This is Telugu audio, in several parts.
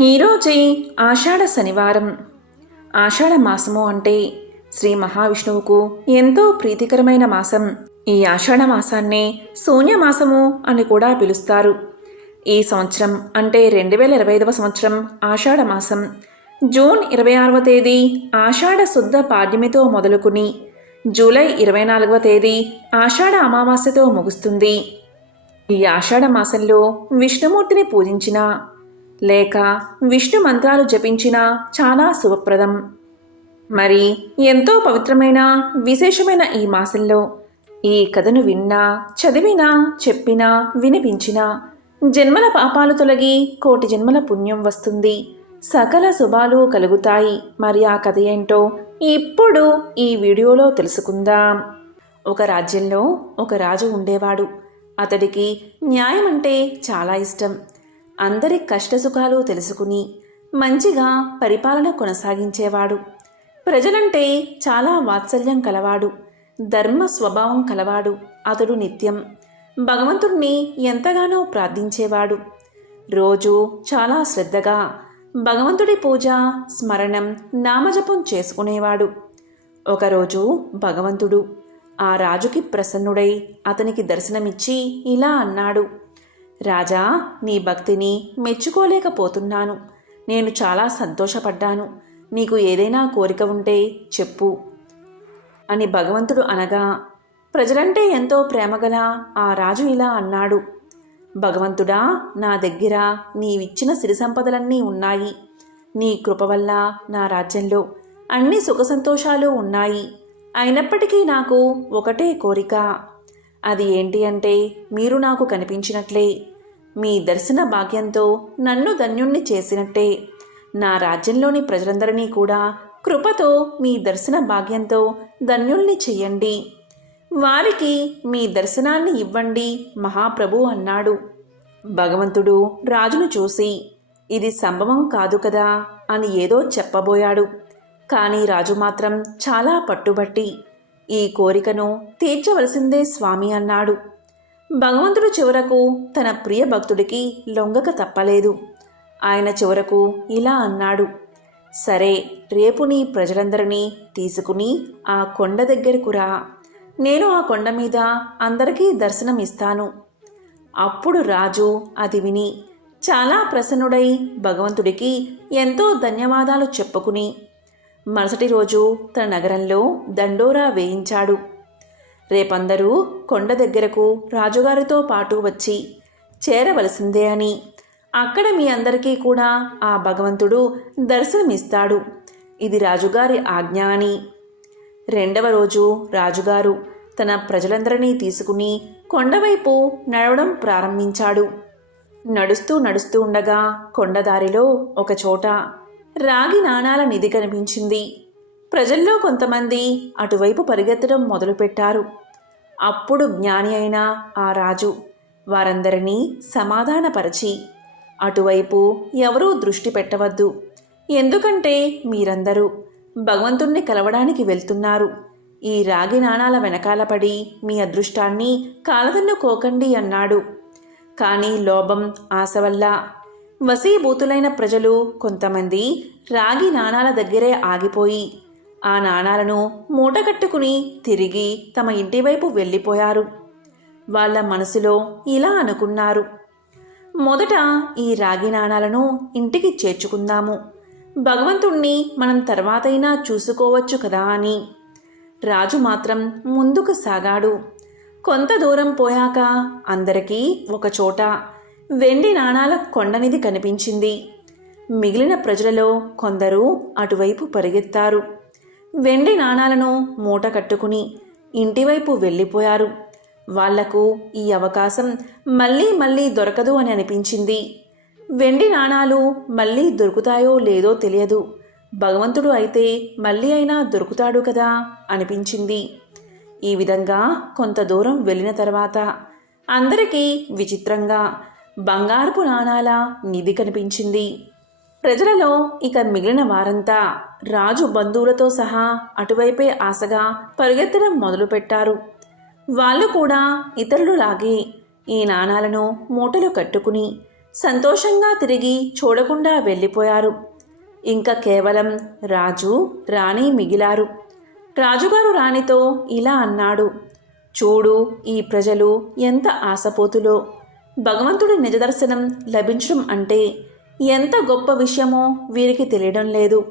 ఈరోజే ఆషాఢ శనివారం. ఆషాఢ మాసము అంటే శ్రీ మహావిష్ణువుకు ఎంతో ప్రీతికరమైన మాసం. ఈ ఆషాఢ మాసాన్నే శూన్యమాసము అని కూడా పిలుస్తారు. ఈ సంవత్సరం అంటే రెండు వేల ఇరవై ఐదవ సంవత్సరం ఆషాఢ మాసం. జూన్ ఇరవై ఆరవ తేదీ ఆషాఢ శుద్ధ పాడ్యమితో మొదలుకుని జూలై ఇరవై నాలుగవ తేదీ ఆషాఢ అమావాస్యతో ముగుస్తుంది. ఈ ఆషాఢ మాసంలో విష్ణుమూర్తిని పూజించినా లేక విష్ణు మంత్రాలు జపించినా చాలా శుభప్రదం. మరి ఎంతో పవిత్రమైన విశేషమైన ఈ మాసంలో ఈ కథను విన్నా చదివినా చెప్పినా వినిపించినా జన్మల పాపాలు తొలగి కోటి జన్మల పుణ్యం వస్తుంది. సకల శుభాలు కలుగుతాయి. మరి ఆ కథ ఏంటో ఇప్పుడు ఈ వీడియోలో తెలుసుకుందాం. ఒక రాజ్యంలో ఒక రాజు ఉండేవాడు. అతడికి న్యాయం అంటే చాలా ఇష్టం. అందరి కష్టసుఖాలు తెలుసుకుని మంచిగా పరిపాలన కొనసాగించేవాడు. ప్రజలంటే చాలా వాత్సల్యం కలవాడు. ధర్మ స్వభావం కలవాడు అతడు నిత్యం. భగవంతుణ్ణి ఎంతగానో ప్రార్థించేవాడు. రోజు చాలా శ్రద్ధగా భగవంతుడి పూజ స్మరణం నామజపం చేసుకునేవాడు. ఒకరోజు భగవంతుడు ఆ రాజుకి ప్రసన్నుడై అతనికి దర్శనమిచ్చి ఇలా అన్నాడు. రాజా నీ భక్తిని మెచ్చుకోలేకపోతున్నాను. నేను చాలా సంతోషపడ్డాను. నీకు ఏదైనా కోరిక ఉంటే చెప్పు. అని భగవంతుడు అనగా ప్రజలంటే ఎంతో ప్రేమగల ఆ రాజు ఇలా అన్నాడు. భగవంతుడా నా దగ్గర నీవిచ్చిన సిరి సంపదలన్నీ ఉన్నాయి. నీ కృప వల్ల నా రాజ్యంలో అన్ని సుఖ సంతోషాలు ఉన్నాయి. అయినప్పటికీ నాకు ఒకటే కోరిక. అది ఏంటి అంటే మీరు నాకు కనిపించినట్లే. మీ దర్శన భాగ్యంతో నన్ను ధన్యుణ్ణి చేసినట్టే. నా రాజ్యంలోని ప్రజలందరినీ కూడా కృపతో మీ దర్శన భాగ్యంతో ధన్యుల్ని చెయ్యండి. వారికి మీ దర్శనాన్ని ఇవ్వండి మహాప్రభు అన్నాడు. భగవంతుడు రాజును చూసి ఇది సంభవం కాదు కదా అని ఏదో చెప్పబోయాడు. కానీ రాజు మాత్రం చాలా పట్టుబట్టి ఈ కోరికను తీర్చవలసిందే స్వామి అన్నాడు. భగవంతుడు చివరకు తన ప్రియ భక్తుడికి లొంగక తప్పలేదు. ఆయన చివరకు ఇలా అన్నాడు. సరే రేపు నీ ప్రజలందరినీ తీసుకుని ఆ కొండ దగ్గరకు రా. నేను ఆ కొండ మీద అందరికీ దర్శనం ఇస్తాను. అప్పుడు రాజు అది విని చాలా ప్రసన్నుడై భగవంతుడికి ఎంతో ధన్యవాదాలు చెప్పుకుని మరుసటి రోజు తన నగరంలో దండోరా వేయించాడు. రేపందరూ కొండ దగ్గరకు రాజుగారితో పాటు వచ్చి చేరవలసిందే అని. అక్కడ మీ అందరికీ కూడా ఆ భగవంతుడు దర్శనమిస్తాడు. ఇది రాజుగారి ఆజ్ఞ అని. రెండవ రోజు రాజుగారు తన ప్రజలందరినీ తీసుకుని కొండవైపు నడవడం ప్రారంభించాడు. నడుస్తూ నడుస్తూ ఉండగా కొండదారిలో ఒకచోట రాగి నాణాల నిధి కనిపించింది. ప్రజల్లో కొంతమంది అటువైపు పరిగెత్తడం మొదలుపెట్టారు. అప్పుడు జ్ఞాని అయిన ఆ రాజు వారందరినీ సమాధానపరచి అటువైపు ఎవరూ దృష్టి పెట్టవద్దు. ఎందుకంటే మీరందరూ భగవంతుణ్ణి కలవడానికి వెళ్తున్నారు. ఈ రాగి నాణాల వెనకాల పడి మీ అదృష్టాన్ని కాలదన్నుకోకండి అన్నాడు. కానీ లోభం ఆశ వల్ల వశీభూతులైన ప్రజలు కొంతమంది రాగి నాణాల దగ్గరే ఆగిపోయి ఆ నాణాలను మూటగట్టుకుని తిరిగి తమ ఇంటి వైపు వెళ్ళిపోయారు. వాళ్ళ మనసులో ఇలా అనుకున్నారు. మొదట ఈ రాగి నాణాలను ఇంటికి చేర్చుకుందాము. భగవంతుణ్ణి మనం తర్వాతైనా చూసుకోవచ్చు కదా అని. రాజు మాత్రం ముందుకు సాగాడు. కొంత దూరం పోయాక అందరికీ ఒకచోట వెండి నాణాల కొండనిది కనిపించింది. మిగిలిన ప్రజలలో కొందరు అటువైపు పరిగెత్తారు. వెండి నాణాలను మూట కట్టుకుని ఇంటివైపు వెళ్ళిపోయారు. వాళ్ళకు ఈ అవకాశం మళ్ళీ మళ్ళీ దొరకదు అని అనిపించింది. వెండి నాణాలు మళ్ళీ దొరుకుతాయో లేదో తెలియదు. భగవంతుడు అయితే మళ్ళీ అయినా దొరుకుతాడు కదా అనిపించింది. ఈ విధంగా కొంత దూరం వెళ్ళిన తర్వాత అందరికీ విచిత్రంగా బంగారపు నాణాల నిధి కనిపించింది. ప్రజలలో ఇక మిగిలిన వారంతా రాజు బంధువులతో సహా అటువైపే ఆశగా పరిగెత్తడం మొదలుపెట్టారు. వాళ్ళు కూడా ఇతరులు లాగే ఈ నాణాలను మూటలు కట్టుకుని సంతోషంగా తిరిగి చూడకుండా వెళ్ళిపోయారు. ఇంకా కేవలం రాజు రాణి మిగిలారు. రాజుగారు రాణితో ఇలా అన్నాడు చూడు ఈ ప్రజలు ఎంత ఆశపోతులో. భగవంతుడి నిజదర్శనం లభించడం అంటే ఎంత గొప్ప విషయమో వీరికి తెలియడం లేదు.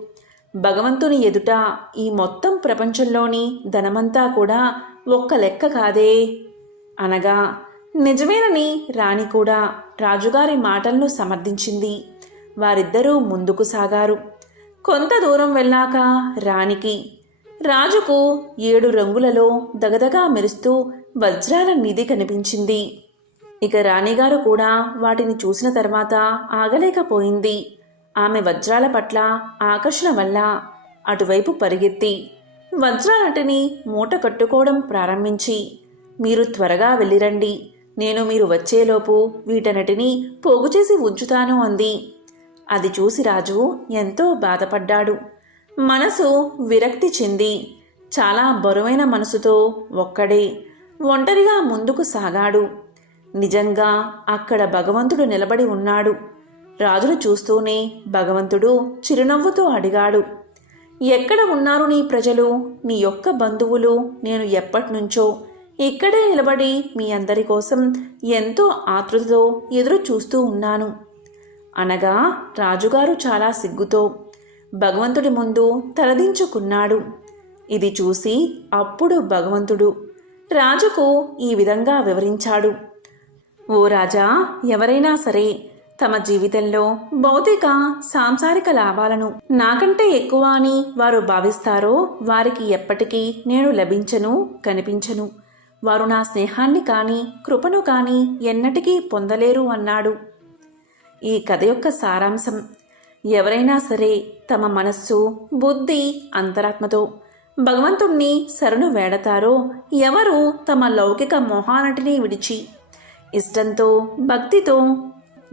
భగవంతుని ఎదుట ఈ మొత్తం ప్రపంచంలోని ధనమంతా కూడా ఒక్క లెక్క కాదే. అనగా నిజమేనని రాణి కూడా రాజుగారి మాటలను సమర్థించింది. వారిద్దరూ ముందుకు సాగారు. కొంత దూరం వెళ్ళాక రాణికి రాజుకు ఏడు రంగులలో దగదగా మెరుస్తూ వజ్రాల నిధి కనిపించింది. ఇక రాణిగారు కూడా వాటిని చూసిన తర్వాత ఆగలేకపోయింది. ఆమె వజ్రాల పట్ల ఆకర్షణ వల్ల అటువైపు పరిగెత్తి వజ్రాలటిని మూట కట్టుకోవడం ప్రారంభించి మీరు త్వరగా వెళ్ళిరండి. నేను మీరు వచ్చేలోపు వీటన్నిటిని పోగు చేసి ఉంచుతాను అంది. అది చూసి రాజు ఎంతో బాధపడ్డాడు. మనసు విరక్తి చెంది చాలా బరువైన మనసుతో ఒక్కడే ఒంటరిగా ముందుకు సాగాడు. నిజంగా అక్కడ భగవంతుడు నిలబడి ఉన్నాడు. రాజును చూస్తూనే భగవంతుడు చిరునవ్వుతో అడిగాడు ఎక్కడ ఉన్నారు నీ ప్రజలు? నీ యొక్క బంధువులు నేను ఎప్పటినుంచో ఇక్కడే నిలబడి మీ అందరి కోసం ఎంతో ఆతృతతో ఎదురు చూస్తూ ఉన్నాను. అనగా రాజుగారు చాలా సిగ్గుతో భగవంతుడి ముందు తలదించుకున్నాడు. ఇది చూసి అప్పుడు భగవంతుడు రాజుకు ఈ విధంగా వివరించాడు ఓ రాజా ఎవరైనా సరే తమ జీవితంలో భౌతిక సాంసారిక లాభాలను నాకంటే ఎక్కువ అని వారు భావిస్తారో వారికి ఎప్పటికీ నేను లభించను కనిపించను. వారు నా స్నేహాన్ని కానీ కృపను కానీ ఎన్నటికీ పొందలేరు అన్నాడు. ఈ కథ యొక్క సారాంశం ఎవరైనా సరే తమ మనస్సు బుద్ధి అంతరాత్మతో భగవంతుణ్ణి శరణు వేడతారో ఎవరు తమ లౌకిక మోహానటిని విడిచి ఇష్టంతో భక్తితో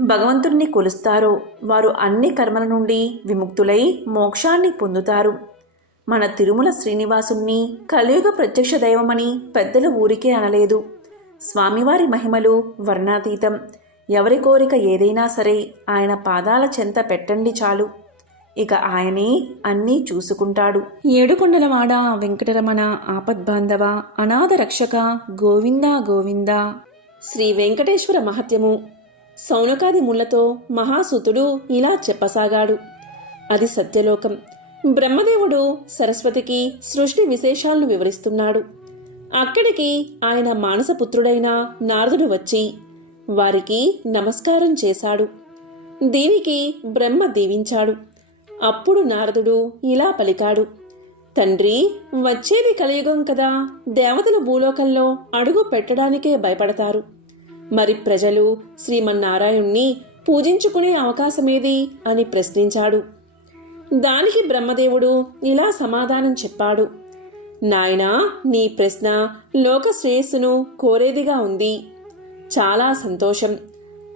భగవంతుణ్ణి కొలుస్తారో. వారు అన్ని కర్మల నుండి విముక్తులై మోక్షాన్ని పొందుతారు. మన తిరుమల శ్రీనివాసుణ్ణి కలియుగ ప్రత్యక్ష దైవమని పెద్దలు ఊరికే అనలేదు. స్వామివారి మహిమలు వర్ణాతీతం. ఎవరి కోరిక ఏదైనా సరే ఆయన పాదాల చెంత పెట్టండి చాలు. ఇక ఆయనే అన్నీ చూసుకుంటాడు. ఏడుకొండలవాడ వెంకటరమణ ఆపద్బాంధవ అనాథ రక్షక గోవిందా గోవిందా శ్రీ వెంకటేశ్వర మహత్యము. సౌనకాది ముళ్ళతో మహాసుతుడు ఇలా చెప్పసాగాడు. అది సత్యలోకం. బ్రహ్మదేవుడు సరస్వతికి సృష్టి విశేషాలను వివరిస్తున్నాడు. అక్కడికి ఆయన మానసపుత్రుడైన నారదుడు వచ్చి వారికి నమస్కారం చేశాడు. దీనికి బ్రహ్మ దీవించాడు. అప్పుడు నారదుడు ఇలా పలికాడు. తండ్రి వచ్చేది కలియుగం కదా. దేవతలు భూలోకంలో అడుగు పెట్టడానికే భయపడతారు. మరి ప్రజలు శ్రీమన్నారాయణ్ణి పూజించుకునే అవకాశమేది అని ప్రశ్నించాడు. దానికి బ్రహ్మదేవుడు ఇలా సమాధానం చెప్పాడు. నాయనా నీ ప్రశ్న లోక శ్రేయస్సును కోరేదిగా ఉంది. చాలా సంతోషం.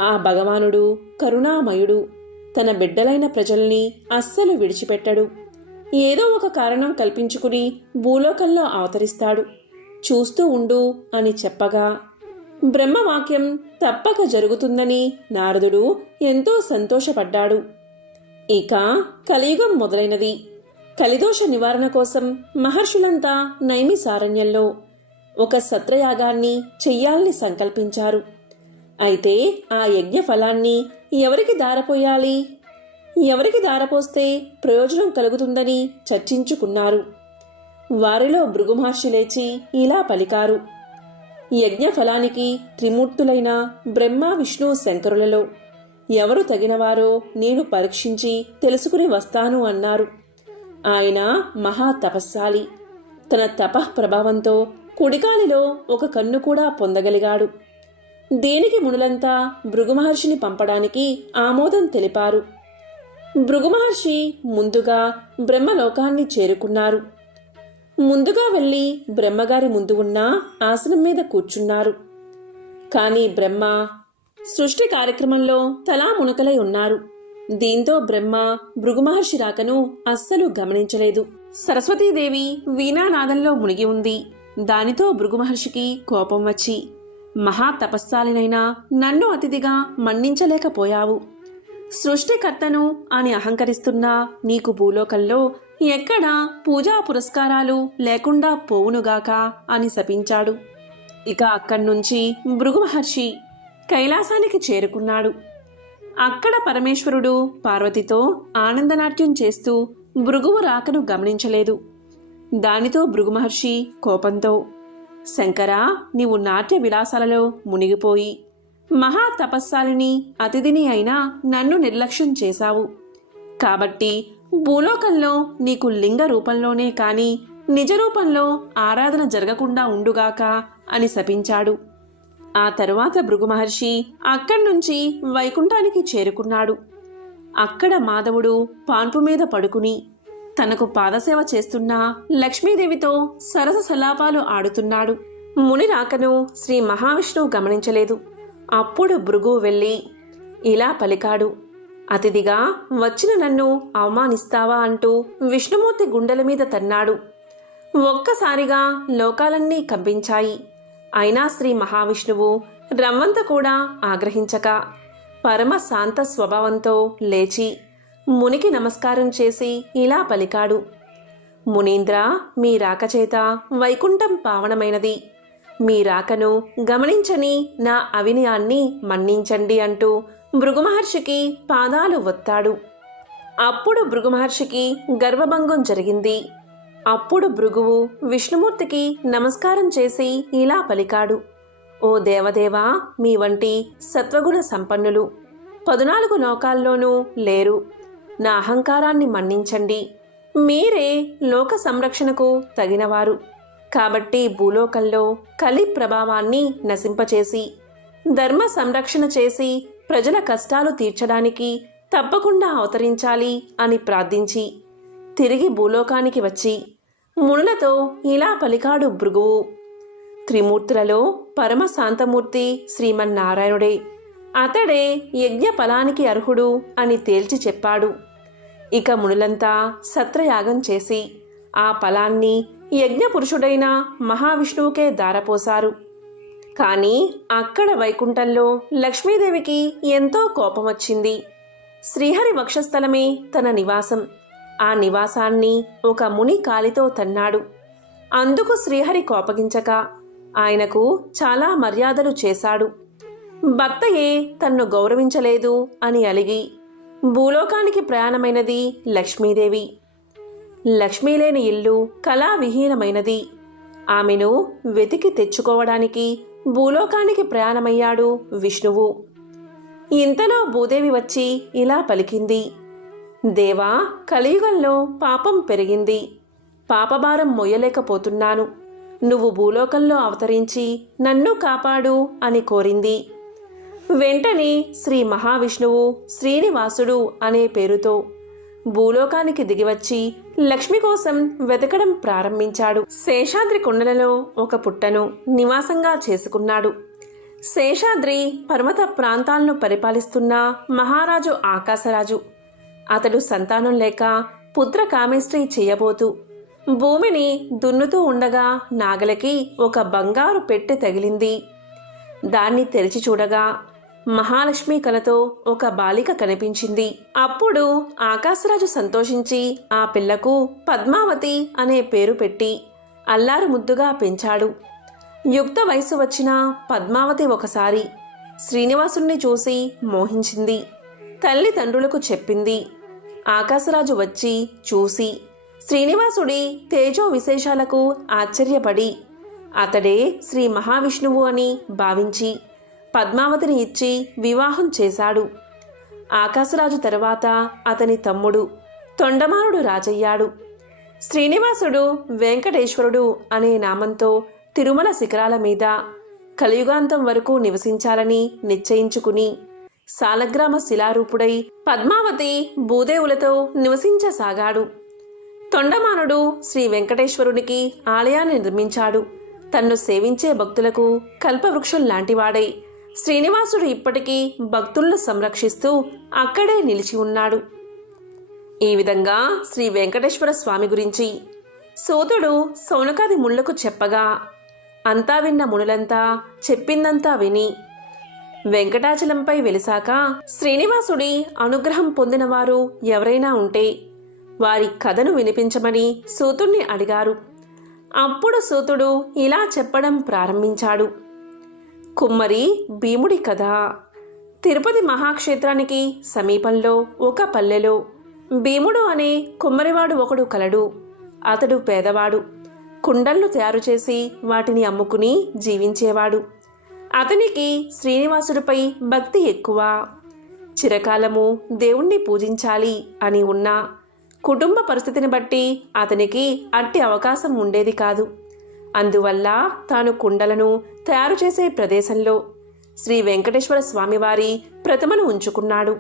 ఆ భగవానుడు కరుణామయుడు. తన బిడ్డలైన ప్రజల్ని అస్సలు విడిచిపెట్టడు. ఏదో ఒక కారణం కల్పించుకుని భూలోకంలో అవతరిస్తాడు. చూస్తూ ఉండు అని చెప్పగా బ్రహ్మవాక్యం తప్పక జరుగుతుందని నారదుడు ఎంతో సంతోషపడ్డాడు. ఇక కలియుగం మొదలైనది. కలిదోష నివారణ కోసం మహర్షులంతా నైమిసారణ్యంలో ఒక సత్రయాగాన్ని చెయ్యాలని సంకల్పించారు. అయితే ఆ యజ్ఞ ఫలాన్ని ఎవరికి దారపోయాలి? ఎవరికి దారపోస్తే ప్రయోజనం కలుగుతుందని చర్చించుకున్నారు. వారిలో భృగుమహర్షి లేచి ఇలా పలికారు. యజ్ఞ ఫలానికి త్రిమూర్తులైన బ్రహ్మ విష్ణు శంకరులలో ఎవరు తగినవారో నేను పరీక్షించి తెలుసుకుని వస్తాను అన్నారు. ఆయన మహా తపస్సాలి తన తపః ప్రభావంతో కుడికాలిలో ఒక కన్ను కూడా పొందగలిగాడు. దేనికి మునులంతా భృగుమహర్షిని పంపడానికి ఆమోదం తెలిపారు. భృగుమహర్షి ముందుగా బ్రహ్మలోకాన్ని చేరుకున్నారు. ముందుగా వెళ్ళి బ్రహ్మగారి ముందు ఉన్న ఆసనం మీద కూర్చున్నారు. కానీ బ్రహ్మ సృష్టి కార్యక్రమంలో తలా మునకలై ఉన్నారు. దీంతో బ్రహ్మ భృగుమహర్షి రాకను అస్సలు గమనించలేదు. సరస్వతీదేవి వీణానాదంలో మునిగి ఉంది. దానితో భృగుమహర్షికి కోపం వచ్చి మహా తపస్సాలినైనా నన్ను అతిథిగా మన్నించలేకపోయావు. సృష్టికర్తను అని అహంకరిస్తున్నా నీకు భూలోకంలో ఎక్కడా పూజా పురస్కారాలు లేకుండా పోవునుగాక అని శపించాడు. ఇక అక్కడి నుంచి భృగు మహర్షి కైలాసానికి చేరుకున్నాడు. అక్కడ పరమేశ్వరుడు పార్వతితో ఆనందనాట్యం చేస్తూ భృగువు రాకను గమనించలేదు. దానితో భృగు మహర్షి కోపంతో శంకరా నీవు నాట్య విలాసాలలో మునిగిపోయి మహా తపస్సాలిని అతిథిని అయినా నన్ను నిర్లక్ష్యం చేశావు. కాబట్టి భూలోకంలో నీకు లింగ రూపంలోనే కాని నిజ రూపంలో ఆరాధన జరగకుండా ఉండుగాక అని శపించాడు. ఆ తరువాత భృగు మహర్షి అక్కడి నుంచి వైకుంఠానికి చేరుకున్నాడు. అక్కడ మాధవుడు పాన్పు మీద పడుకుని తనకు పాదసేవ చేస్తున్న లక్ష్మీదేవితో సరస సలాపాలు ఆడుతున్నాడు. ముని రాకను శ్రీ మహావిష్ణువు గమనించలేదు. అప్పుడు భృగు వెళ్ళి ఇలా పలికాడు అతిథిగా వచ్చిన నన్ను అవమానిస్తావా? అంటూ విష్ణుమూర్తి గుండెల మీద తన్నాడు. ఒక్కసారిగా లోకాలన్నీ కంపించాయి. అయినా శ్రీ మహావిష్ణువు రమ్మంత కూడా ఆగ్రహించక పరమ శాంత స్వభావంతో లేచి మునికి నమస్కారం చేసి ఇలా పలికాడు మునీంద్ర మీ రాకచేత వైకుంఠం పావనమైనది. మీ రాకను గమనించని నా అవినయాన్ని మన్నించండి అంటూ భృగుమహర్షికి పాదాలు ఒత్తాడు. అప్పుడు భృగుమహర్షికి గర్వభంగం జరిగింది. అప్పుడు భృగువు విష్ణుమూర్తికి నమస్కారం చేసి ఇలా పలికాడు. ఓ దేవదేవా మీ వంటి సత్వగుణ సంపన్నులు పదునాలుగు లోకాల్లోనూ లేరు. నా అహంకారాన్ని మన్నించండి. మీరే లోక సంరక్షణకు తగినవారు. కాబట్టి భూలోకంలో కలి ప్రభావాన్ని నశింపచేసి ధర్మ సంరక్షణ చేసి ప్రజల కష్టాలు తీర్చడానికి తప్పకుండా అవతరించాలి అని ప్రార్థించి తిరిగి భూలోకానికి వచ్చి మునులతో ఇలా పలికాడు భృగువు. త్రిమూర్తులలో పరమ శాంతమూర్తి శ్రీమన్నారాయణుడే అతడే యజ్ఞ ఫలానికి అర్హుడు అని తేల్చి చెప్పాడు. ఇక మునులంతా సత్రయాగం చేసి ఆ ఫలాన్ని యజ్ఞపురుషుడైన మహావిష్ణువుకే దారపోశారు. కానీ అక్కడ వైకుంఠంలో లక్ష్మీదేవికి ఎంతో కోపం వచ్చింది. శ్రీహరి వక్షస్థలమే తన నివాసం. ఆ నివాసాన్ని ఒక ముని కాలితో తన్నాడు. అందుకు శ్రీహరి కోపగించక ఆయనకు చాలా మర్యాదలు చేశాడు. భక్తయే తన్ను గౌరవించలేదు అని అలిగి భూలోకానికి ప్రయాణమైనది లక్ష్మీదేవి. లక్ష్మీ లేని ఇల్లు కళావిహీనమైనది. ఆమెను వెతికి తెచ్చుకోవడానికి భూలోకానికి ప్రయాణమయ్యాడు విష్ణువు. ఇంతలో భూదేవి వచ్చి ఇలా పలికింది. దేవా కలియుగంలో పాపం పెరిగింది. పాపభారం మొయ్యలేకపోతున్నాను. నువ్వు భూలోకంలో అవతరించి నన్ను కాపాడు అని కోరింది. వెంటనే శ్రీ మహావిష్ణువు శ్రీనివాసుడు అనే పేరుతో భూలోకానికి దిగివచ్చి లక్ష్మి కోసం వెతకడం ప్రారంభించాడు. శేషాద్రి కొండలలో ఒక పుట్టను నివాసంగా చేసుకున్నాడు. శేషాద్రి పర్వత ప్రాంతాలను పరిపాలిస్తున్న మహారాజు ఆకాశరాజు. అతడు సంతానం లేక పుత్ర కామేశ్రీ చేయబోతూ భూమిని దున్నుతూ ఉండగా నాగలకి ఒక బంగారు పెట్టె తగిలింది. దాన్ని తెరిచి చూడగా మహాలక్ష్మి కలతో ఒక బాలిక కనిపించింది. అప్పుడు ఆకాశరాజు సంతోషించి ఆ పిల్లకు పద్మావతి అనే పేరు పెట్టి అల్లారు ముద్దుగా పెంచాడు. యుక్త వయసు వచ్చిన పద్మావతి ఒకసారి శ్రీనివాసుణ్ణి చూసి మోహించింది. తల్లిదండ్రులకు చెప్పింది. ఆకాశరాజు వచ్చి చూసి శ్రీనివాసుడి తేజో విశేషాలకు ఆశ్చర్యపడి అతడే శ్రీ మహావిష్ణువు అని భావించి పద్మావతిని ఇచ్చి వివాహం చేశాడు. ఆకాశరాజు తరువాత అతని తమ్ముడు తొండమానుడు రాజయ్యాడు. శ్రీనివాసుడు వెంకటేశ్వరుడు అనే నామంతో తిరుమల శిఖరాల మీద కలియుగాంతం వరకు నివసించాలని నిశ్చయించుకుని సాలగ్రామ శిలారూపుడై పద్మావతి భూదేవులతో నివసించసాగాడు. తొండమానుడు శ్రీ వెంకటేశ్వరునికి ఆలయాన్ని నిర్మించాడు. తన్ను సేవించే భక్తులకు కల్పవృక్షం లాంటివాడై శ్రీనివాసుడు ఇప్పటికీ భక్తులను సంరక్షిస్తూ అక్కడే నిలిచి ఉన్నాడు. ఈ విధంగా శ్రీ వెంకటేశ్వర స్వామి గురించి సోతుడు సౌనకాది ముళ్ళకు చెప్పగా అంతా విన్న మునులంతా చెప్పిందంతా విని వెంకటాచలంపై వెలిసాక శ్రీనివాసుడి అనుగ్రహం పొందినవారు ఎవరైనా ఉంటే వారి కథను వినిపించమని సూతుణ్ణి అడిగారు. అప్పుడు సూతుడు ఇలా చెప్పడం ప్రారంభించాడు. కుమ్మరి భీముడి కథ. తిరుపతి మహాక్షేత్రానికి సమీపంలో ఒక పల్లెలో భీముడు అనే కుమ్మరివాడు ఒకడు కలడు. అతడు పేదవాడు. కుండళ్ళు తయారు చేసి వాటిని అమ్ముకుని జీవించేవాడు. అతనికి శ్రీనివాసుడిపై భక్తి ఎక్కువ. చిరకాలము దేవుణ్ణి పూజించాలి అని ఉన్నా కుటుంబ పరిస్థితిని బట్టి అతనికి అట్టి అవకాశం ఉండేది కాదు. అందువల్ల తాను కుండలను తయారు చేసే ప్రదేశంలో శ్రీ వెంకటేశ్వర స్వామివారి ప్రతిమను ఉంచుకున్నాడు.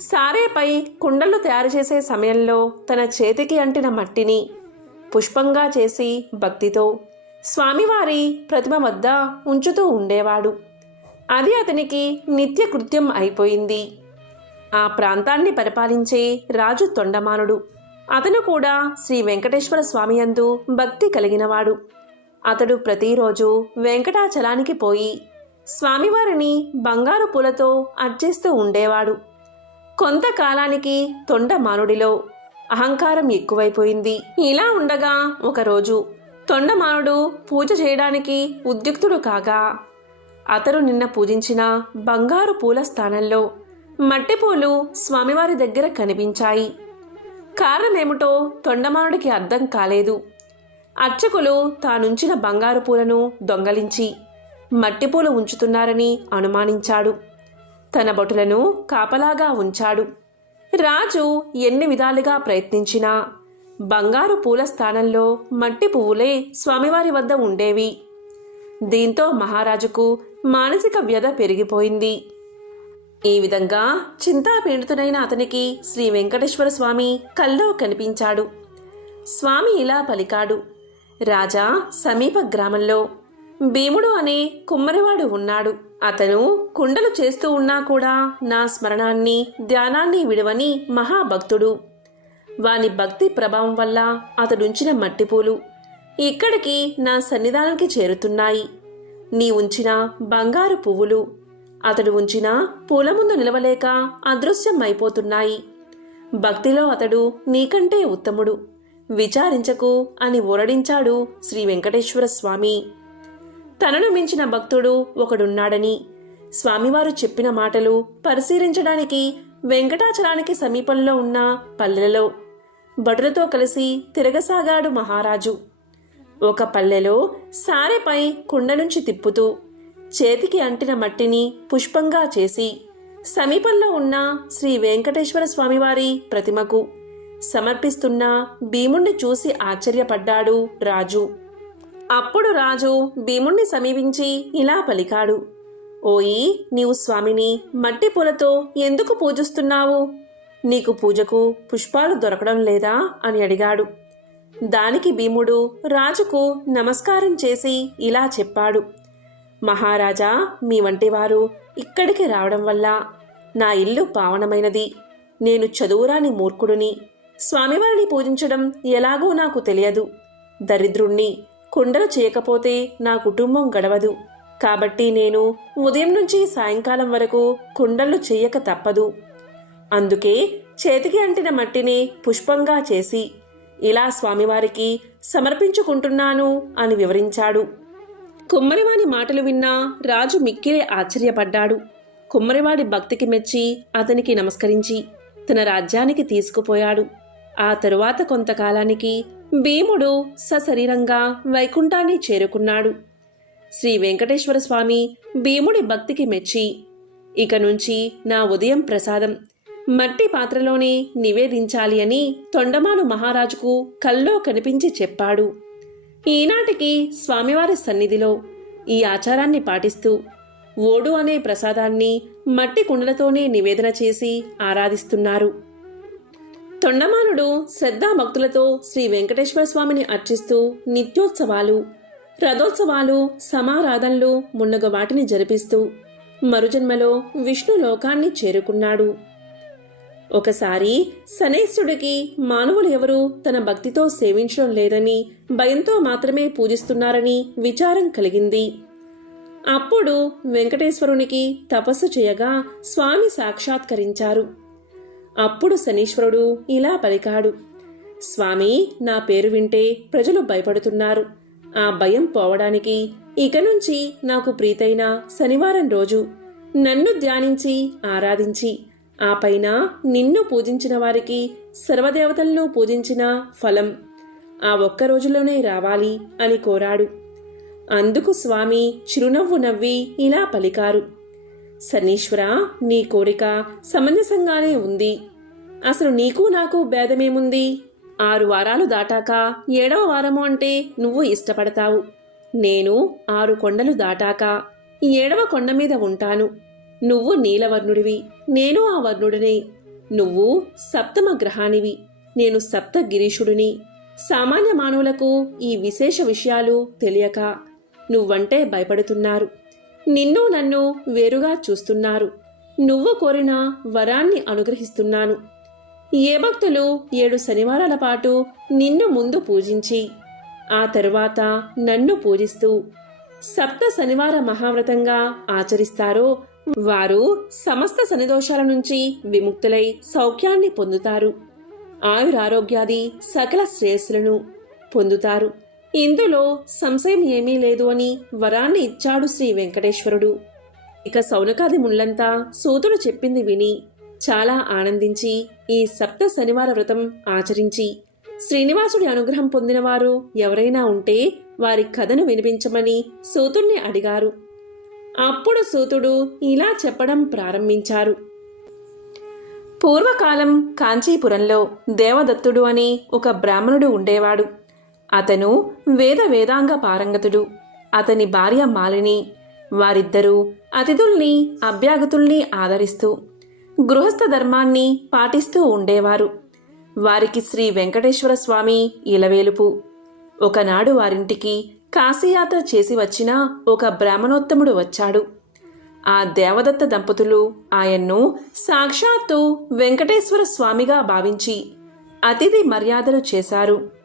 సారేపై కుండలు తయారు చేసే సమయంలో తన చేతికి అంటిన మట్టిని పుష్పంగా చేసి భక్తితో స్వామివారి ప్రతిమ వద్ద ఉంచుతూ ఉండేవాడు. అది అతనికి నిత్య కృత్యం అయిపోయింది. ఆ ప్రాంతాన్ని పరిపాలించే రాజు తొండమానుడు. అతను కూడా శ్రీ వెంకటేశ్వర స్వామి యందు భక్తి కలిగినవాడు. అతడు ప్రతిరోజు వెంకటాచలానికి పోయి స్వామివారిని బంగారు పూలతో అర్చిస్తూ ఉండేవాడు. కొంతకాలానికి తొండమానుడిలో అహంకారం ఎక్కువైపోయింది. ఇలా ఉండగా ఒకరోజు తొండమానుడు పూజ చేయడానికి ఉద్యుక్తుడు కాగా అతడు నిన్న పూజించిన బంగారు పూల స్థానంలో మట్టిపూలు స్వామివారి దగ్గర కనిపించాయి. కారణమేమిటో తొండమానుడికి అర్థం కాలేదు. అర్చకులు తానుంచిన బంగారు పూలను దొంగలించి మట్టిపూలు ఉంచుతున్నారని అనుమానించాడు. తన బటులను కాపలాగా ఉంచాడు. రాజు ఎన్ని విధాలుగా ప్రయత్నించినా బంగారు పూల స్థానంలో మట్టి పువ్వులే స్వామివారి వద్ద ఉండేవి. దీంతో మహారాజుకు మానసిక వ్యధ పెరిగిపోయింది. ఈ విధంగా చింతాపీడితుడైన అతనికి శ్రీ వెంకటేశ్వర స్వామి కల్లో కనిపించాడు. స్వామి ఇలా పలికాడు. రాజా సమీప గ్రామంలో. భీముడు అనే కుమ్మరివాడు ఉన్నాడు. అతను కుండలు చేస్తూ ఉన్నా కూడా నా స్మరణాన్ని ధ్యానాన్ని విడవని మహాభక్తుడు. వాని భక్తి ప్రభావం వల్ల అతడుంచిన మట్టిపూలు ఇక్కడికి నా సన్నిధానానికి చేరుతున్నాయి. నీ ఉంచిన బంగారు పువ్వులు అతడు ఉంచిన పూల ముందు నిలవలేక అదృశ్యం అయిపోతున్నాయి భక్తిలో అతడు నీకంటే ఉత్తముడు. విచారించకు అని ఊరడించాడు శ్రీ వెంకటేశ్వర స్వామి. తనను మించిన భక్తుడు ఒకడున్నాడని. స్వామివారు చెప్పిన మాటలు పరిశీలించడానికి వెంకటాచలానికి సమీపంలో ఉన్న పల్లెలలో భటులతో కలిసి తిరగసాగాడు మహారాజు. ఒక పల్లెలో సారెపై కుండ నుంచి తిప్పుతూ చేతికి అంటిన మట్టిని పుష్పంగా చేసి సమీపంలో ఉన్న శ్రీ వెంకటేశ్వర స్వామివారి ప్రతిమకు సమర్పిస్తున్న భీముణ్ణి చూసి ఆశ్చర్యపడ్డాడు రాజు. అప్పుడు రాజు భీముణ్ణి సమీపించి ఇలా పలికాడు. ఓయి నీవు స్వామిని మట్టి పూలతో ఎందుకు పూజిస్తున్నావు? నీకు పూజకు పుష్పాలు దొరకడం లేదా? అని అడిగాడు. దానికి భీముడు రాజుకు నమస్కారం చేసి ఇలా చెప్పాడు. మహారాజా మీ వంటి వారు ఇక్కడికి రావడం వల్ల నా ఇల్లు పావనమైనది. నేను చదువురాని మూర్ఖుడిని. స్వామివారిని పూజించడం ఎలాగో నాకు తెలియదు. దరిద్రుణ్ణి కుండలు చేయకపోతే నా కుటుంబం గడవదు. కాబట్టి నేను ఉదయం నుంచి సాయంకాలం వరకు కుండలు చేయక తప్పదు. అందుకే చేతికి అంటిన మట్టిని పుష్పంగా చేసి ఇలా స్వామివారికి సమర్పించుకుంటున్నాను అని వివరించాడు. కుమ్మరివాని మాటలు విన్నా రాజు మిక్కిలే ఆశ్చర్యపడ్డాడు. కుమ్మరివాడి భక్తికి మెచ్చి అతనికి నమస్కరించి తన రాజ్యానికి తీసుకుపోయాడు. ఆ తరువాత కొంతకాలానికి భీముడు సశరీరంగా వైకుంఠాన్ని చేరుకున్నాడు. శ్రీ వెంకటేశ్వర స్వామి భీముడి భక్తికి మెచ్చి ఇక నుంచి నా ఉదయం ప్రసాదం. మట్టి పాత్రలోనే నివేదించాలి అని తొండమాను మహారాజుకు కల్లో కనిపించి చెప్పాడు. ఈనాటికి స్వామివారి సన్నిధిలో ఈ ఆచారాన్ని పాటిస్తూ ఓడు అనే ప్రసాదాన్ని మట్టి కుండలతోనే నివేదన చేసి ఆరాధిస్తున్నారు. తొండమానుడు శ్రద్ధాభక్తులతో శ్రీ వెంకటేశ్వర స్వామిని అర్చిస్తూ నిత్యోత్సవాలు రథోత్సవాలు సమారాధనలు మున్నగ వాటిని జరిపిస్తూ మరుజన్మలో విష్ణు లోకాన్ని చేరుకున్నాడు. ఒకసారి శనేశ్వరుడికి మానవులు ఎవరూ తన భక్తితో సేవించడం లేదని భయంతో మాత్రమే పూజిస్తున్నారని విచారం కలిగింది. అప్పుడు వెంకటేశ్వరునికి తపస్సు చేయగా స్వామి సాక్షాత్కరించారు. అప్పుడు శనీశ్వరుడు ఇలా పలికాడు. స్వామి నా పేరు వింటే ప్రజలు భయపడుతున్నారు. ఆ భయం పోవడానికి ఇక నుంచి నాకు ప్రీతైన శనివారం రోజు. నన్ను ధ్యానించి ఆరాధించి ఆ పైన నిన్ను పూజించిన వారికి సర్వదేవతలను పూజించిన ఫలం. ఆ ఒక్క రోజులోనే రావాలి అని కోరాడు. అందుకు స్వామి చిరునవ్వు నవ్వి ఇలా పలికారు. సన్నీశ్వర నీ కోరిక సమంజసంగానే ఉంది. అసలు నీకు నాకు భేదమేముంది? ఆరు వారాలు దాటాక ఏడవ వారము అంటే నువ్వు ఇష్టపడతావు. నేను ఆరు కొండలు దాటాక ఏడవ కొండ మీద ఉంటాను. నువ్వు నీలవర్ణుడివి నేను ఆ వర్ణుడిని. నువ్వు సప్తమ గ్రహానివి నేను సప్త గిరీషుడిని సామాన్య మానవులకు ఈ విశేష విషయాలు తెలియక నువ్వంటే భయపడుతున్నారు. నిన్ను నన్ను వేరుగా చూస్తున్నారు. నువ్వు కోరిన వరాన్ని అనుగ్రహిస్తున్నాను. ఏ భక్తులు ఏడు శనివారాల పాటు నిన్ను ముందు పూజించి ఆ తరువాత నన్ను పూజిస్తూ సప్త శనివార మహావ్రతంగా ఆచరిస్తారో వారు సమస్త శనిదోషాల నుంచి విముక్తులై సౌఖ్యాన్ని పొందుతారు. ఆయురారోగ్యాది సకల శ్రేయస్సులను పొందుతారు. ఇందులో సంశయం ఏమీ లేదు అని వరాన్ని ఇచ్చాడు శ్రీ వెంకటేశ్వరుడు. ఇక సౌనకాది ముళ్ళంతా సూతుడు చెప్పింది విని చాలా ఆనందించి ఈ సప్త శనివార వ్రతం ఆచరించి శ్రీనివాసుడి అనుగ్రహం పొందినవారు ఎవరైనా ఉంటే వారి కథను వినిపించమని సూతుణ్ణి అడిగారు. అప్పుడు సూతుడు ఇలా చెప్పడం ప్రారంభించారు. పూర్వకాలం కాంచీపురంలో దేవదత్తుడు అని ఒక బ్రాహ్మణుడు ఉండేవాడు. అతను వేద వేదాంగ పారంగతుడు. అతని భార్య మాలిని వారిద్దరూ అతిథుల్ని అభ్యాగతుల్ని ఆదరిస్తూ గృహస్థ ధర్మాన్ని పాటిస్తూ ఉండేవారు. వారికి శ్రీ వెంకటేశ్వర స్వామి ఇలవేలుపు. ఒకనాడు వారింటికి కాశీయాత్ర చేసి వచ్చిన ఒక బ్రాహ్మణోత్తముడు వచ్చాడు. ఆ దేవదత్త దంపతులు ఆయన్ను సాక్షాత్తు వెంకటేశ్వర స్వామిగా భావించి అతిథి మర్యాదలు చేశారు.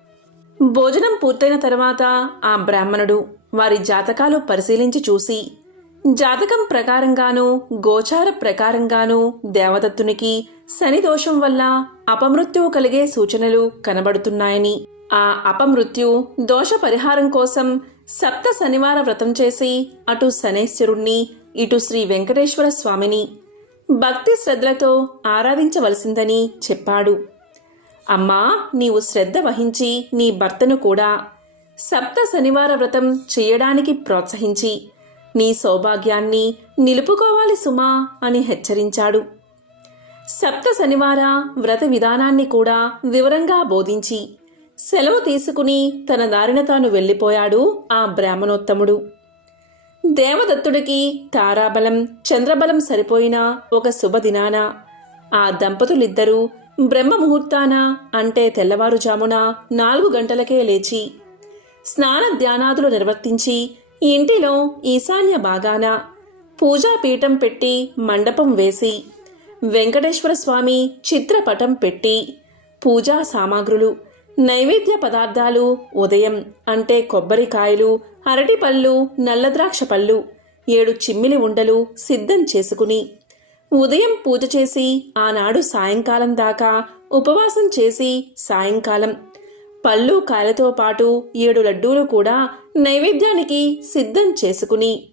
భోజనం పూర్తయిన తర్వాత ఆ బ్రాహ్మణుడు వారి జాతకాలు పరిశీలించి చూసి జాతకం ప్రకారంగానూ గోచార ప్రకారంగానూ దేవదత్తునికి శని దోషం వల్ల అపమృత్యువు కలిగే సూచనలు కనబడుతున్నాయని ఆ అపమృత్యు దోష పరిహారం కోసం సప్త శనివార వ్రతం చేసి అటు శనేశ్వరుణ్ణి ఇటు శ్రీ వెంకటేశ్వర స్వామిని భక్తి శ్రద్ధలతో ఆరాధించవలసిందని చెప్పాడు. అమ్మా నీవు శ్రద్ధ వహించి నీ భర్తను కూడా సప్త శనివార వ్రతం చేయడానికి ప్రోత్సహించి నీ సౌభాగ్యాన్ని నిలుపుకోవాలి సుమా అని హెచ్చరించాడు. సప్త శనివార వ్రత విధానాన్ని కూడా వివరంగా బోధించి సెలవు తీసుకుని తన దారిన తాను వెళ్ళిపోయాడు ఆ బ్రాహ్మణోత్తముడు. దేవదత్తుడికి తారాబలం చంద్రబలం సరిపోయిన ఒక శుభదినాన ఆ దంపతులిద్దరూ బ్రహ్మ ముహూర్తాన అంటే తెల్లవారుజామున నాలుగు గంటలకే లేచి స్నాన ధ్యానాదులు నిర్వర్తించి ఇంటిలో ఈశాన్య భాగాన పూజాపీఠం పెట్టి మండపం వేసి వెంకటేశ్వర స్వామి చిత్రపటం పెట్టి పూజా సామాగ్రులు నైవేద్య పదార్థాలు ఉదయం అంటే కొబ్బరికాయలు అరటిపళ్ళు నల్లద్రాక్ష పళ్ళు ఏడు చిమ్మిలి ఉండలు సిద్ధం చేసుకుని ఉదయం పూజ చేసి ఆనాడు సాయంకాలం దాకా ఉపవాసం చేసి సాయంకాలం. పళ్ళు కాయలతో పాటు ఏడు లడ్డూలు కూడా నైవేద్యానికి సిద్ధం చేసుకుని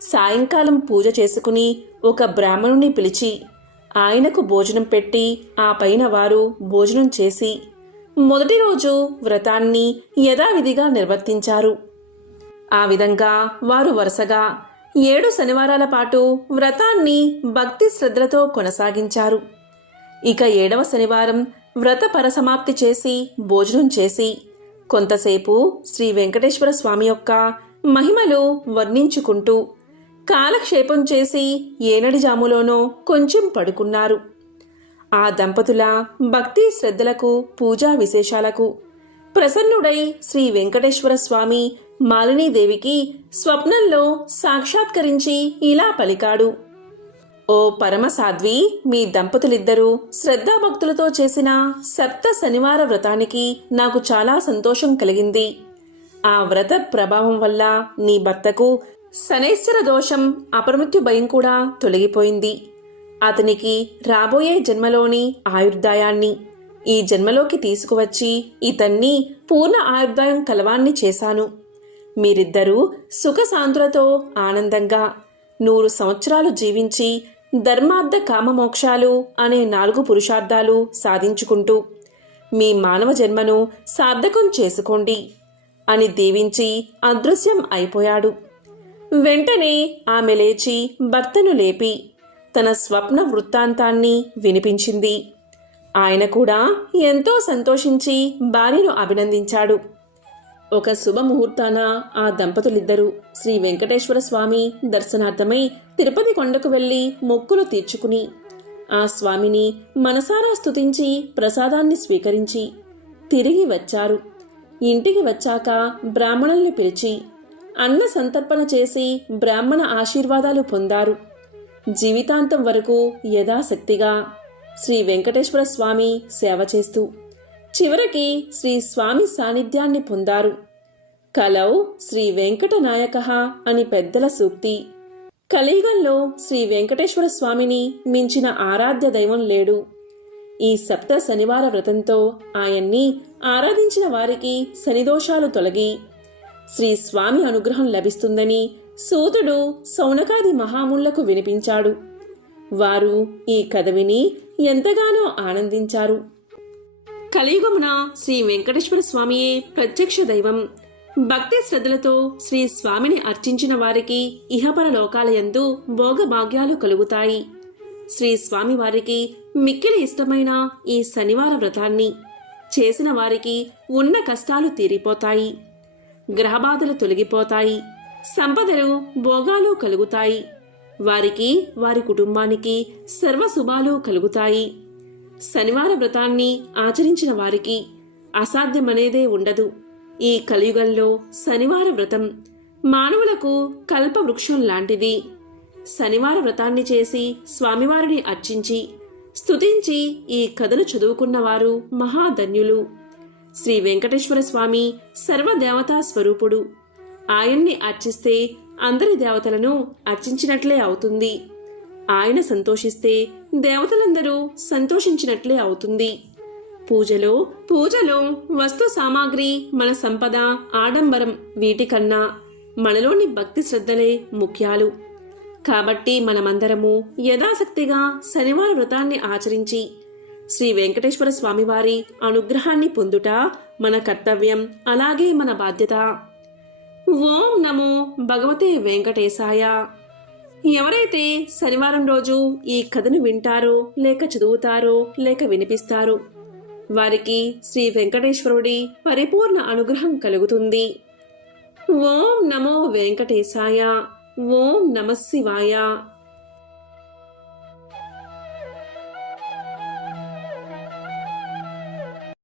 సాయంకాలం పూజ చేసుకుని ఒక బ్రాహ్మణుని పిలిచి ఆయనకు భోజనం పెట్టి ఆ పైన వారు భోజనం చేసి మొదటి రోజు వ్రతాన్ని యథావిధిగా నిర్వర్తించారు. ఆ విధంగా వారు వరుసగా ఏడు శనివారాల పాటు వ్రతాన్ని భక్తి శ్రద్ధలతో కొనసాగించారు. ఇక ఏడవ శనివారం వ్రత పరసమాప్తి చేసి భోజనం చేసి కొంతసేపు శ్రీ వెంకటేశ్వర స్వామి యొక్క మహిమలు వర్ణించుకుంటూ కాలక్షేపం చేసి ఏనడి జాములోనో కొంచెం పడుకున్నారు. ఆ దంపతుల భక్తి శ్రద్ధలకు పూజా విశేషాలకు ప్రసన్నుడై శ్రీ వెంకటేశ్వర స్వామి మాలినీదేవికి స్వప్నంలో సాక్షాత్కరించి ఇలా పలికాడు. ఓ పరమసాధ్వి మీ దంపతులిద్దరూ శ్రద్ధాభక్తులతో చేసిన సప్త శనివార వ్రతానికి నాకు చాలా సంతోషం కలిగింది. ఆ వ్రత ప్రభావం వల్ల నీ భర్తకు శనేశ్వర దోషం అపమృత్యు భయం కూడా తొలగిపోయింది. అతనికి రాబోయే జన్మలోని ఆయుర్దాయాన్ని ఈ జన్మలోకి తీసుకువచ్చి ఇతన్ని పూర్ణ ఆయుర్దాయం కలవాన్ని చేశాను. మీరిద్దరూ సుఖశాంతులతో ఆనందంగా నూరు సంవత్సరాలు జీవించి ధర్మార్థ కామమోక్షాలు అనే నాలుగు పురుషార్థాలు సాధించుకుంటూ మీ మానవ జన్మను సార్థకం చేసుకోండి అని దీవించి అదృశ్యం అయిపోయాడు. వెంటనే ఆమె లేచి భర్తను లేపి తన స్వప్న వృత్తాంతాన్ని వినిపించింది. ఆయన కూడా ఎంతో సంతోషించి భార్యను అభినందించాడు. ఒక శుభముహూర్తాన ఆ దంపతులిద్దరూ శ్రీ వెంకటేశ్వర స్వామి దర్శనార్థమై తిరుపతి కొండకు వెళ్ళి మొక్కులు తీర్చుకుని ఆ స్వామిని మనసారా స్తుతించి ప్రసాదాన్ని స్వీకరించి తిరిగి వచ్చారు. ఇంటికి వచ్చాక బ్రాహ్మణుల్ని పిలిచి అన్న సంతర్పణ చేసి బ్రాహ్మణ ఆశీర్వాదాలు పొందారు. జీవితాంతం వరకు యథాశక్తిగా శ్రీ వెంకటేశ్వర స్వామి సేవ చేస్తూ చివరికి శ్రీ స్వామి సాన్నిధ్యాన్ని పొందారు. కలౌ శ్రీ వెంకటనాయక అని పెద్దల సూక్తి. కలియుగంలో శ్రీ వెంకటేశ్వర స్వామిని మించిన ఆరాధ్య దైవం లేడు. ఈ సప్త శనివార వ్రతంతో ఆయన్ని ఆరాధించిన వారికి శనిదోషాలు తొలగి శ్రీ స్వామి అనుగ్రహం లభిస్తుందని సూతుడు సౌనకాది మహాముళ్ళకు వినిపించాడు. వారు ఈ కథ విని ఎంతగానో ఆనందించారు. కలియుగమున శ్రీ వెంకటేశ్వర స్వామియే ప్రత్యక్ష దైవం. భక్తి శ్రద్ధలతో శ్రీ స్వామిని అర్చించిన వారికి ఇహపర లోకాలయందు భోగభాగ్యాలు కలుగుతాయి. శ్రీ స్వామి వారికి మిక్కిలి ఇష్టమైన ఈ శనివార వ్రతాన్ని చేసిన వారికి ఉన్న కష్టాలు తీరిపోతాయి. గ్రహబాధలు తొలగిపోతాయి. సంపదలు భోగాలు కలుగుతాయి. వారికి వారి కుటుంబానికి సర్వ శుభాలు కలుగుతాయి. శనివార వ్రతాన్ని ఆచరించిన వారికి అసాధ్యమనేదే ఉండదు. ఈ కలియుగంలో శనివార వ్రతం మానవులకు కల్పవృక్షం లాంటిది. శనివార వ్రతాన్ని చేసి స్వామివారిని అర్చించి స్తుతించి ఈ కథను చదువుకున్నవారు మహాధన్యులు. శ్రీ వెంకటేశ్వర స్వామి సర్వదేవతా స్వరూపుడు. ఆయన్ని అర్చిస్తే అందరి దేవతలను అర్చించినట్లే అవుతుంది. ఆయన సంతోషిస్తే దేవతలందరూ సంతోషించినట్లే అవుతుంది. పూజలో పూజలో వస్తు సామాగ్రి మన సంపద ఆడంబరం వీటికన్నా మనలోని భక్తి శ్రద్ధలే ముఖ్యాలు. కాబట్టి మనమందరము యథాశక్తిగా శనివార వ్రతాన్ని ఆచరించి శ్రీ వెంకటేశ్వర స్వామివారి అనుగ్రహాన్ని పొందుట మన కర్తవ్యం అలాగే మన బాధ్యత. ఓం నమో భగవతే వెంకటేశాయ. ఎవరైతే శనివారం రోజు ఈ కథను వింటారో లేక చదువుతారో లేక వినిపిస్తారో వారికి శ్రీ వెంకటేశ్వరుడి పరిపూర్ణ అనుగ్రహం కలుగుతుంది. ఓం నమో వెంకటేశాయ ఓం నమ శివాయ